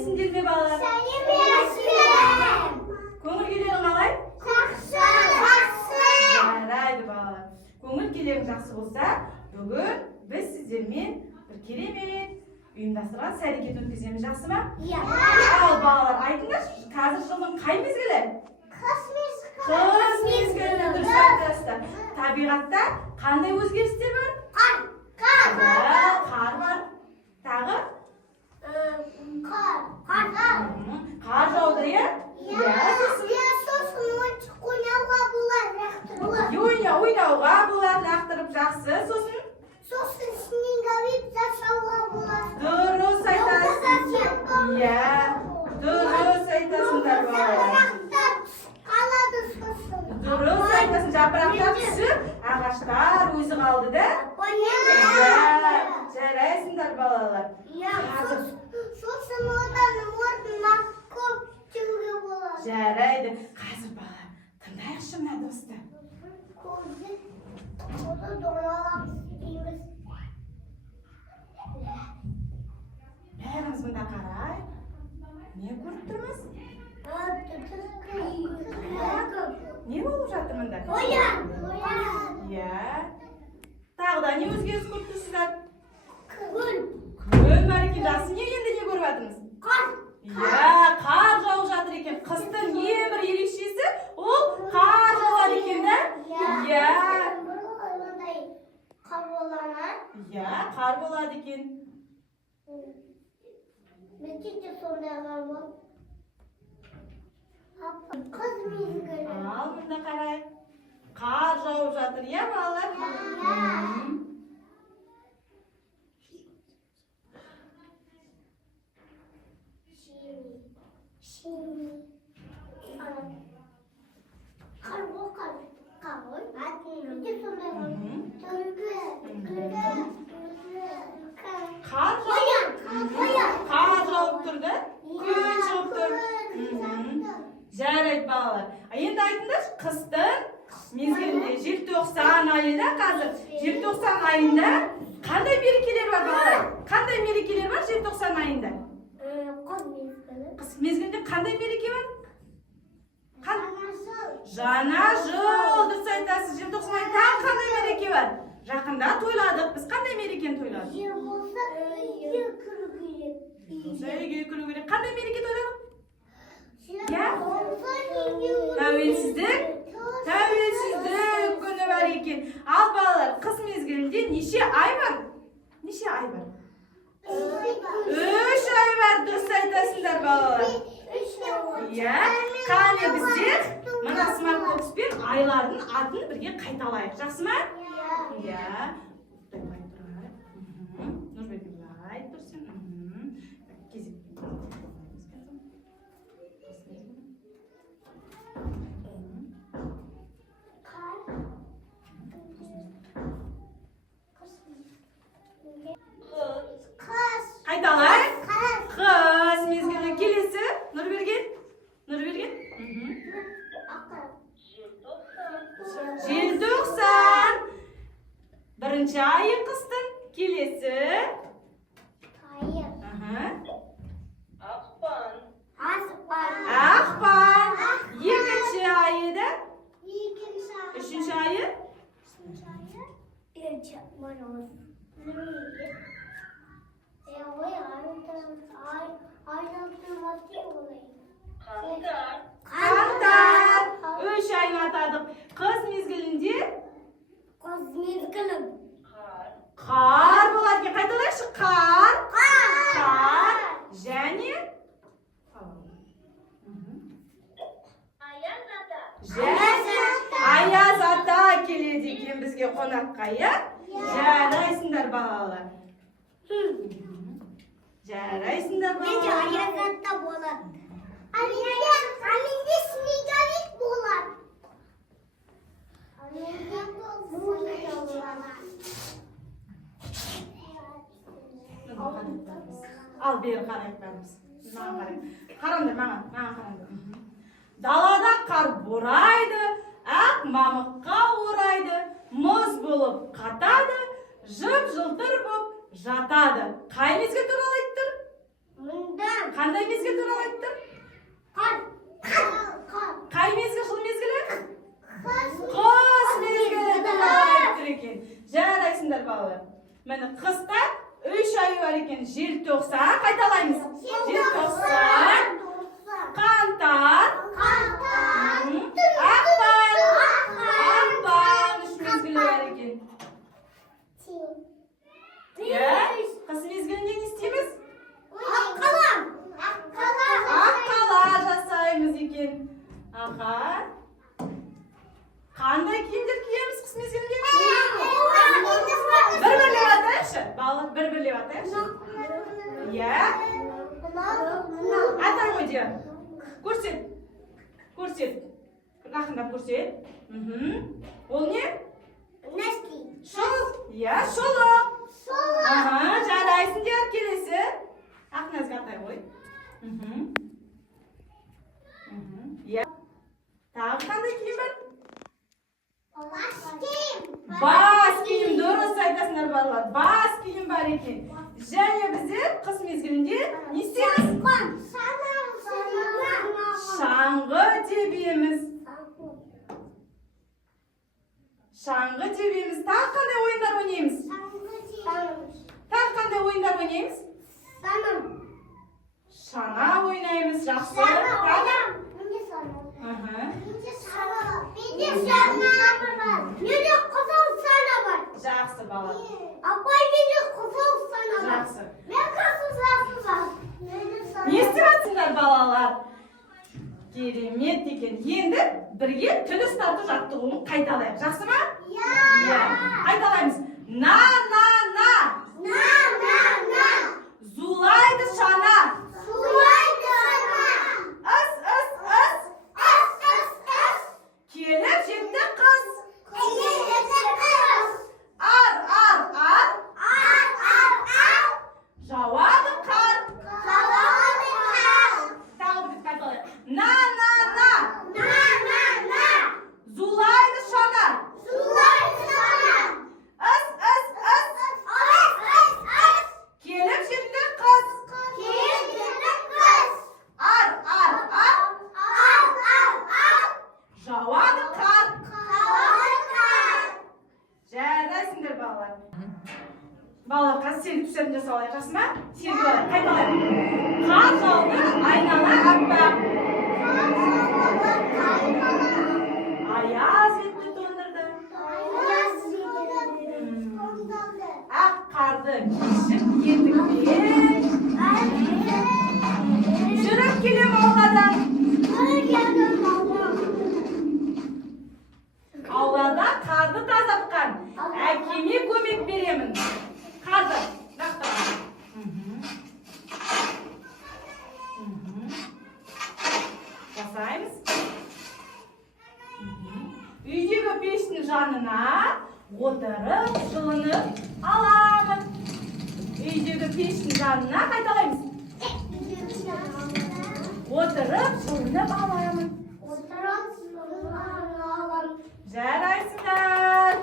сәлеметсіңдер ме балалар? Сәлеметсің. Көңіл күйлерің қалай? Жақсы. Жарайды балалар. Көңіл күйлерің жақсы болса, бүгін біз сіздермен бір керемет ұйымдастырған іс-әрекет өткіземіз, жақсы ма? Иә. Ал балалар, айтыңдаршы, қазір жылдың қай мезгілі? Қыс мезгілі, дұрыс айтасыздар. Табиғатта қандай өзгерістер бар? Қар бар. Тағы? Қар жауды, иә? Сосын ойнауға болады. Ойнауға болады, лақтырып жақсы. Сосын снеговик жасауға болады. Дұрыс айтасың. Иә, дұрыс айтасыңдар балалар. Қалады сосын. Дұрыс айтасың, жапырақтар түсіп, ағаштар өзі қалды да? Жарайсыңдар балалар. Сосын одан орнына көп жүруге болады. Жарайды. Қазір балалар, тыңдайықшы мына досты. Көзі доғаламыз дейміз. Бәріміз мұнда қарай. Не көріп тұрмыз? Не болып жатыр мұнда? Иә. Тағы да не өзгеріс көріп тұрсыздар? Күн бар екен, жақсы. Енді не көріп жатырмыз? Иә, қар жауып жатыр екен. Қыстың ең бір ерекшесі ол қар жауады екен да? Иә. Иә, қар болады екен. Мектепте сондай қар болады. Қыз мезгілі. Ал мұнда қарай. Қар жауып жатыр, иә балалар? Қар жауып тұрды, күн шығып тұр. Жарайды балалар. Енді айтыңдаршы, қыстың мезгілінде желтоқсан айында қазір. Желтоқсан айында қандай мерекелер бар балалар? Қандай мерекелер бар желтоқсан айында? Қыс мезгілінде қандай мереке бар? Жаңа жыл, дұрыс айтасыз. Желтоқсан айында тағы қандай мереке бар? Жақында тойладық. Біз қандай мерекені тойладық? Жер болса, үйге кіру керек. Үйге кіру керек. Қандай мереке тойладық? Тәуелсіздік күні бар екен. Ал балалар, қыс мезгілінде неше ай бар? Неше ай бар? 3 ай бар, дұрыс айтасыңдар балалар. Иә, қане біздер мына смарт-бокспен айлардың атын бірге қайталайық, жақсы ма? Иә. Нұрбек былай тұрсын. Қайталайық. Қыс мезгілі келесі. Нұрберген. Желтоқсан. Бірінші айы қыстың. Келесі. Ақпан. Екінші айы да? Үшінші айы? Қаңтар. 3 айын атадық. Қыс мезгілінде? Қар болады екен. Қайталайықшы. Қар. Және? Аяз ата келеді екен бізге қонаққа, иә? Жарайсыңдар балалар. Жарайсыңдар балалар. Аяз ата болады. Аменде снеговик болады. Ал бері қарайық бәріміз. Қараңдар маған қараңдар. Далада қар борайды, ақ мамыққа орайды, мұз болып қатады, жып жылтыр болып жатады. Қай мезгіл туралы айтып тұр? Mından. Qanday mezgil turib aytdim? Qan. Qay mezgil xil mezgili? Qas. Qos mezgili turib aytdir ekan. Jaraysiңдар bolalar. Mana qisda 3 oy bor ekan. Желтоқсан qaytalaymiz. Желтоқсан, qantar, aqbal 3 mezgili bor ekan. Ya, qis mezgilini ne isteymiz? Aqqala жасаймыз ekan. Aha. Qanday kiyimlar kiyamiz qis mezgilida? Bir-birlab ataychi. Baliq bir-birlab ataychi. Ya. Atang o'zi. Ko'rset. Ko'rset. Raqamda ko'rset. Ol ne? Şol. Ya, şoloq. Aha, jaraysiңдар kelesi. Aqnazga atay qo'y. Ya. Tag'i qanday kiyim bor? Bas kiyim, durust aytasыңдар bolalar. Bas kiyim bor ekan. Және biz qis mezgilida ne istaymiz? Shang'i tebemiz. Shang'i tebemiz. Tag qanday o'yinlar o'ynaymiz? Tag qanday o'yinlar o'ynaymiz? Shana o'ynaymiz. Yaxshi. Жақсы бала. Жақсы. Не істеп жатсыңдар балалар? Керемет екен. Енді бірге тіл ұстату жаттығуын қайталайық. Жақсы ма? Иә. Қайталаймыз. На. Зулайды шана. Келіп жетті қыз. Ar. Жауады қар. Тағы бір қайталайық. На. Зулайды шана. Келіп жетті қыз. Ar. Жауады қар. Жарайсыңдар балалар. Балалар, қазір сергіп түсетін жасап алайық, жақсы ма? Сергіп алайық, қайталайық. Қар жауды, айнала аппақ. Аяз етті тондырды. Ақ қарды кешіп етікпен. Жүріп келем ауладан. Аулада қарды тазартқан. Әкеме көмек беремін. Қарды. Жасаймыз. Үйдегі пештің жанына отырып жылынып аламын. Үйдегі пештің жанына қайталаймыз. Отырып жылынып аламын. Жарайсыңдар.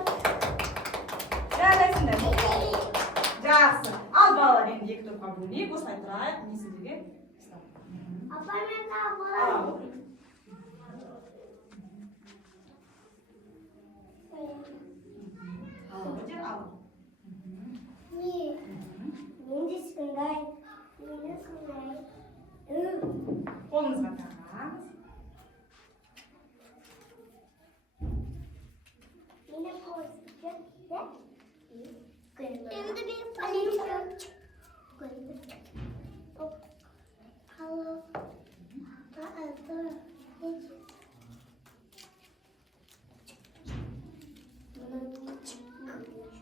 Жақсы. Ал балалар енді екі топқа бөлейік. Осылай тұрайық. Не сіздерге? Қолымызға тағамыз. Şimdi bir palet.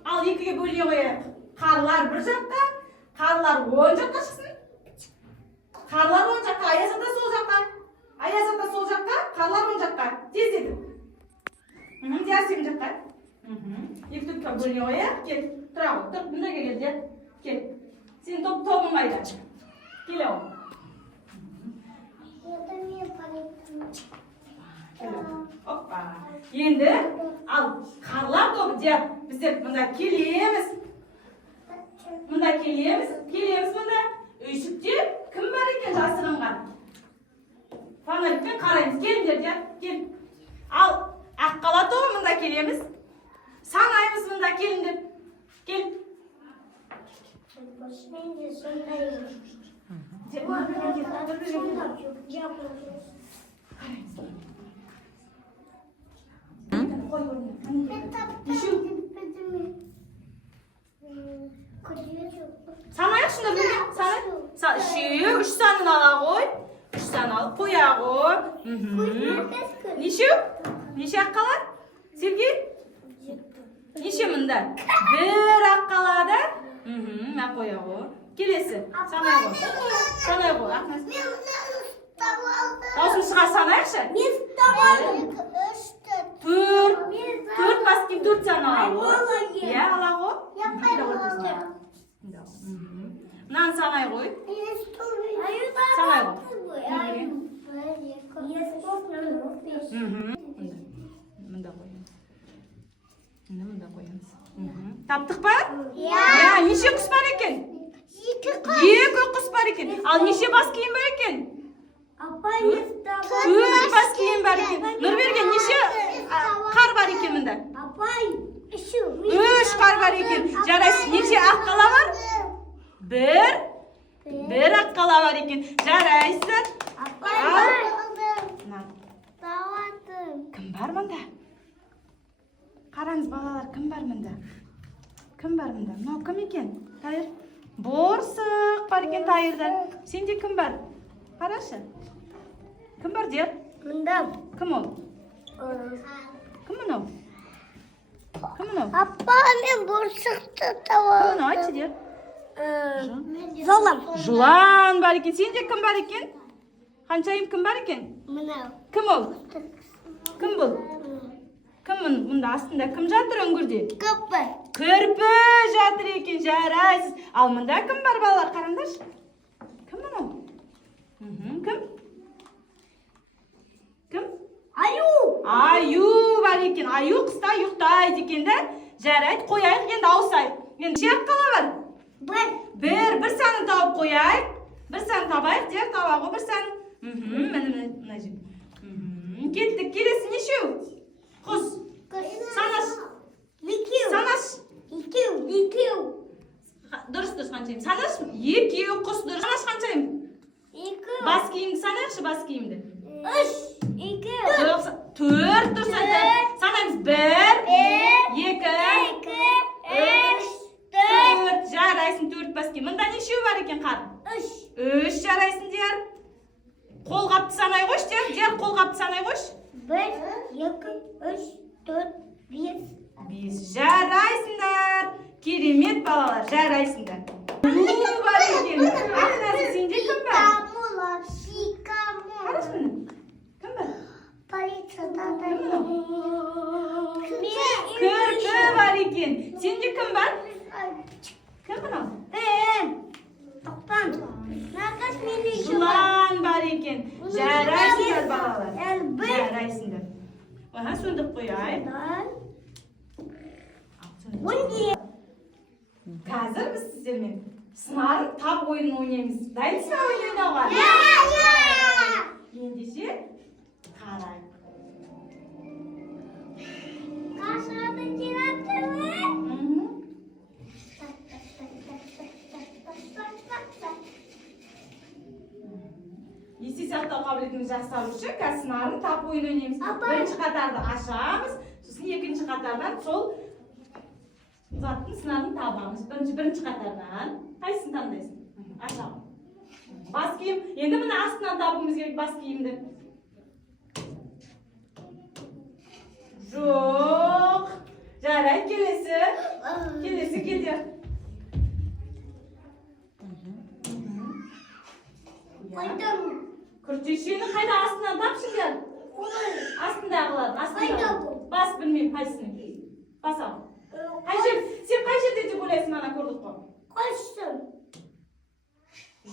Al екіге бөле қояйық. Қарлар бір жаққа, қарлар оң жаққа шықсын. Қарлар оң жаққа, Аяз ата сол жаққа. Аяз ата сол жаққа, қарлар оң жаққа. Тез еді. Диас сен жаққа. Екі топқа бөле қояйық. Кел, тұра ғой. Тұр, мына келеді. Кел. Сен тобың қайда. Келе ғой. Оппа. Енді ал қарлар тобы деп біздер мұнда келеміз. Мұнда келеміз мұнда. Үйшіктеп Gelingler, gel. Al, aqqala to'g'rimunda kelamiz. Sanaymiz bunda kelinglar. Gel. Sanayıq şunda birga. Sana şu 3 sanını ala qoy. 3 sanını alıb qo'ya qo'y. Necha aqqalar? Sevgi? Necha bunda? 1 aqqalada. Men qo'ya qo'y. Kelesi. Sanay qo'y. Dawsini chiqar sanayықшы. 4 baskim 4 sana qo'y. Ya, ala qo'y. Nan sanay qo'y. Sanay qo'y. Bunda qo'yamiz. Bunda qo'yamiz. Tapdiqmi? Ya, necha qus bor ekan? 2 qus bor ekan. Al necha bas kiyim bor ekan? 4 bas kiyim bor ekan. Nurbergen necha qar bor ekan bunda? 3 qar bor ekan. Jaraysiz necha aqqala bor? 1 aqqala bor ekan. Jaraysiz. Kim bor bunda? Qarangiz balalar, kim bor bunda? Mana kim ekan? Tayir. Bo'rsiq bor ekan tayirda. Senda kim bor? Qarashi. Kim bor der? Kim ol? Kim uni? Appa, men bo'rsiq tutaman. Kimni aytchi der? Zolam. bor ekan. Senda kim bor ekan? Qanchayim kim bor ekan? Kim ol? Kim bu? Kim bunda aslında kim жатыр öngürde? Kirpi жатыр ekan, jaraysiz. Al bunda kim bor balalar, qaranglar. Kim bu? Kim? Ayu bor ekan. Ayu qista yuqtaydi ekan-da. Jarayt, qo'yaylik endi avsay. Endi necha aqqala bor? 1 sanni topib qo'yaylik. 1 sanni tobaylik, der, tobag'i 1 sanni. Mana jim. Ketdik, kelesi necha? Qus. Sanash. Durust qanchayim? Sanash 2 qus durust. Sanash qanchayim? 2. Bas kiyimni sanayықшы, bas kiyimni. 4 dursa. Sanaymiz 1, 2, 3, 4. Jaraysin 4 bas kiyim. Bunda necha bor ekan qar? 3 jaraysin der. Qo'lqapni sanay qo'sh der. Qo'lqapni sanay qo'sh. 1, 2, 3, 4, 5. Jaraysınlar. Keremet balalar, jaraysınlar. Bor ekan. Aqnasi senda kim bor? Qarash buni. Kim bor? Kirpi bor ekan. Senda kim bor? Kim buni? Yılan bor ekan. Jaraysınlar balalar. Jaraysınlar. Aha, sunduq qo'yaylik. Hozir biz sizlarga sınarın tab oyununu oynayamiz. Daysizmi o'ynaydiga? Endisi qarang. Esli saqlov qobiliyatimizni yaxshilash uchun sınarın tab oyununu oynayamiz. Birinchi qatorda aşağımız, so'ng ikkinchi qatordan sol zatni sınarını tabamiz. Birinchi qatordan qaysini tanlaysiz? Aşağı. Bas kiyim. Endi buni astidan topishimiz kerak bas kiyimni. Yo'q. Jarayt, kelesi. Kelesi keldi. Kurtishini qayda astidan topishinglar? Astindagılar, astında. Bas bilmeyim qaysini. Bas al. Sen qaysi deb o'ylaysiz, mana ko'rdik-ku. Qo'shdim.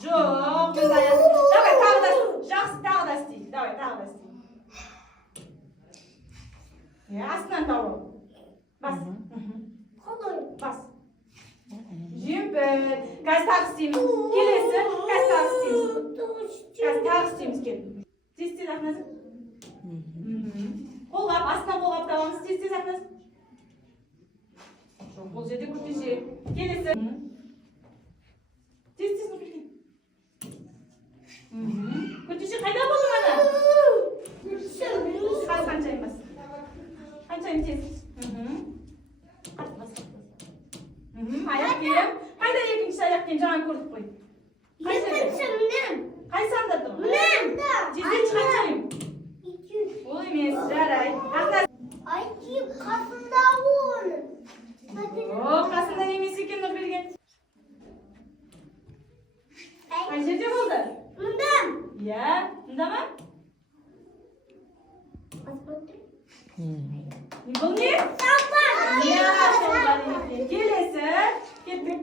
Yo'q, bunday. Davay, tag'da. Yaxshi, tag'da isting. Davay, tag'da isting. Ya, astidan tavop. Bas. Qo'y. Bas. Jimper. Gaz taqsimiz. Kelesi, gaz taqsimiz. Gaz taqsimiz kel. Tez-tez aqnasi. Қолғап, астынан қолғап табамыз. Тез атыңыз. Жоқ, бұл жерде күртеше. Келесі. Тез нұрберген. Күртеше қайда болды мана? Қаншайым бас. Қаншайым тез. Аяқ киім. Қайда екінші аяқ киім? Жаңа көрдік қой. Қай санда тұр? Жерден шығарсайым. Ол емес, жарай. Қасында оның. Қасында емес екен Нұрберген. Қай жерде болды? Мұнда. Иә, мұнда ма? Бұл не? Шалбар. Иә, шалбар екен. Келесі. Кеттік.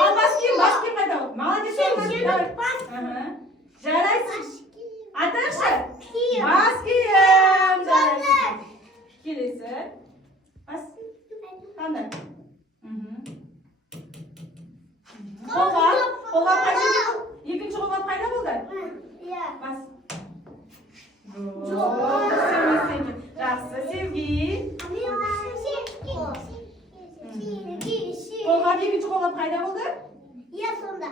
Ал бас киім қайда ол? Молодец, жарайсың. Атаңшы. Бас киім. Жарайсың. Келесі. Бас. Қандай? Қолғап қайда? Екінші қолғап қайда болды? Бас. Жақсы, Sevgi. Қолғап, екінші қолғап қайда болды? Иә, сонда.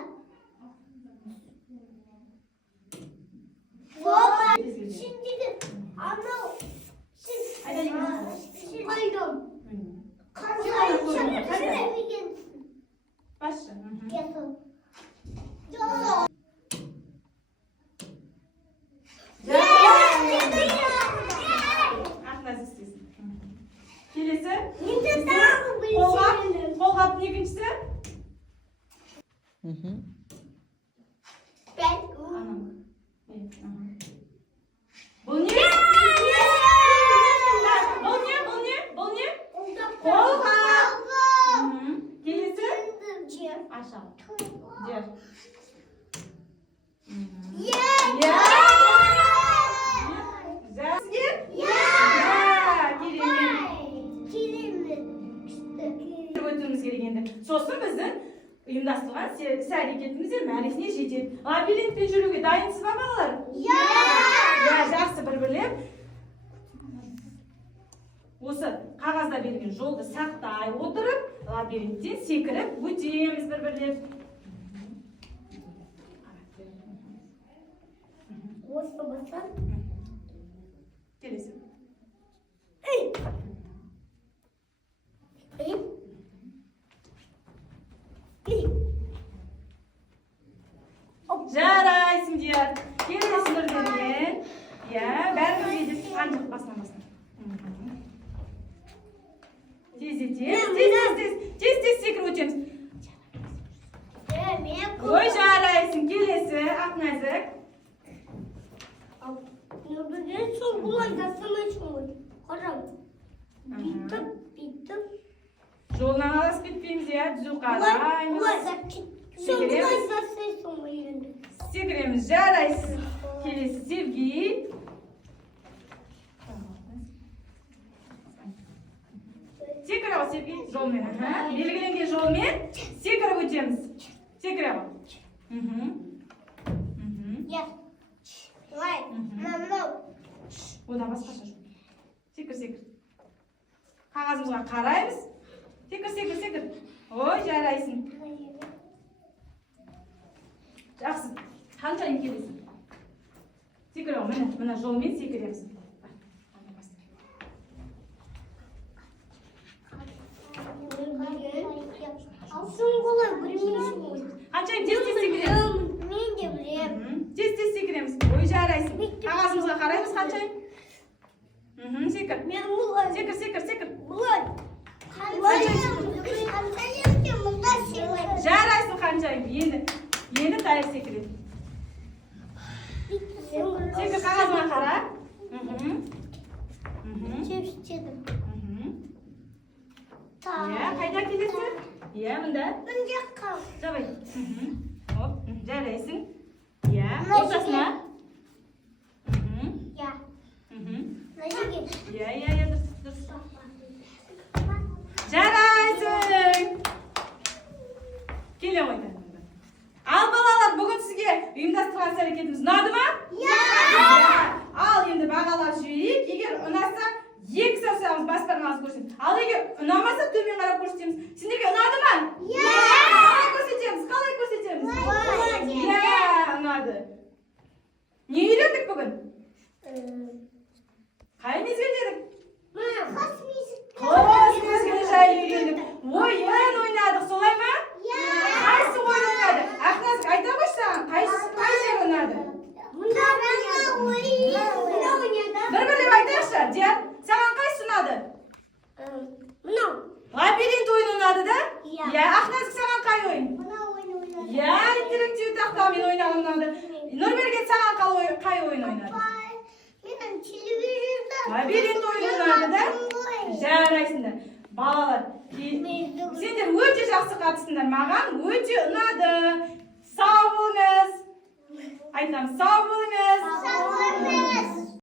Şimdiki anam siz koydum. Başı. Aklınız istesin. Kelesi. Қолғап екіншісі? Ben. Бұл не? Бұл не? Қолғап. Келесі? Aşağı. Diğer. Güzel. Өтуіміз керек енді. Сосын біздің ұйымдастырған іс-әрекетіміз мәресіне жетеді. Лабиринтпен жүруге дайынсыз ба балалар? Иә, жақсы бір-бірлеп. Осы қағазда берген жолды сақтай отырып, лабиринттен секіріп өтеміз бір-бірлеп. Осы басар. Келесі. Жарайсың дияр. Келесі Нұрберген. Иә, бәріміз едік. Анжық басынан. Тез секіріп өтеміз. Ой, жарайсың. Келесі Ақназық. Нұрберген сол бұлай жасамайсың ғой. Қарам. Бүйтіп. Жолынан алыс кетпейміз, иә, түзу қараймыз. Секіреміз, жарайсың. Келесі Sevgi. Секіріп ал, Sevgi, жолмен. Белгіленген жолмен секіріп өтеміз. Секіріп ал. Одан басқаша жоқ. Секір. Қағазымызға қараймыз. Секір. Ой, жарайсың. Жақсы. Қаншайым келесің? Секір ал, мына жолмен секіреміз. Алсың қолай білмейсің ғой. Қаншайым тез секіреміз? Мен де білем. Тез секіреміз. Ой, жарайсың. Қағазымызға қараймыз, қаншайым? Секір. Мен бұлай. Секір. Бұлай. Қаншайым мұнда секірем. Жарайсың қаншайым. Енді дайыр секіреді. Секір, қағазыма қара. Шепштедім. Иә, қайда келесің? Иә, мұнда. Мын жаққа. Жабай. Оп, жарайсың. Иә, ортасына. Иә. Иә, дұрыс. Жарайсың. Келе қойды. Ал балалар, бүгін сізге көрсетеміз. Сендерге ұнады ма? Қалай көрсетеміз? Ұнады. Не үйрендік бүгін? Қай мезгілдердің? Қос мезгілі жайлы үйрендік. Ойын ойнадық, солай ма? Қайсы ойын ойнады? Ақназық, айта қойшы саған, қай жер ойнады? Бір-бірлеп айтайықшы, Диан, саған қайсы ұнады? Лабиринт ойын ұнады да? Ақназық, саған қай ойын? Интерактивті тақтамен ойнаған ұнады. Нұрберген, саған қай ойын ойнады? Лабиринт ойын ұнады да? Жарайсыңдар. Балалар, сендер өте жақсы қатысыңдар. Маған өте ұнады. Сау болыңыз. Айтам, сау болыңыз.